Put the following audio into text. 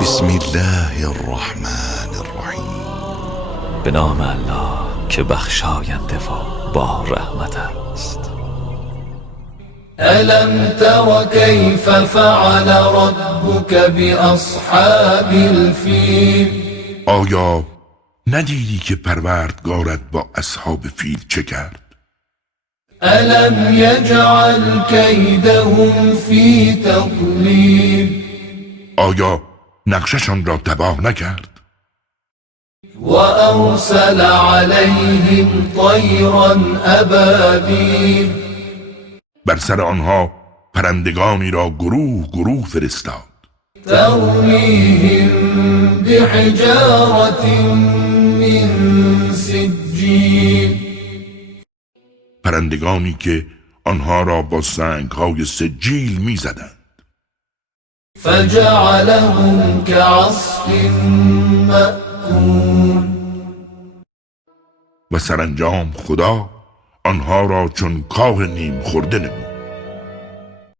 بسم الله الرحمن الرحیم. به نام الله که بخشاینده و با رحمت است. ألم تر كيف فعل ربك بأصحاب الفیل؟ آیا ندیدی که پروردگارت با اصحاب فیل چه کرد؟ ألم يجعل كيدهم في تضليل؟ آیا نقششان را تباه نکرد؟ وأرسل عليهم طيرا أبابيل؟ بر سر آنها پرندگانی را گروه گروه فرستاد. ترميهم بحجارة من سجيل؟ پرندگانی که آنها را با سنگ‌های سجیل می‌زدند. فجعلهم كعصف مأكول؟ و سرانجام خدا آنها را چون کاه نیم خورده نمود.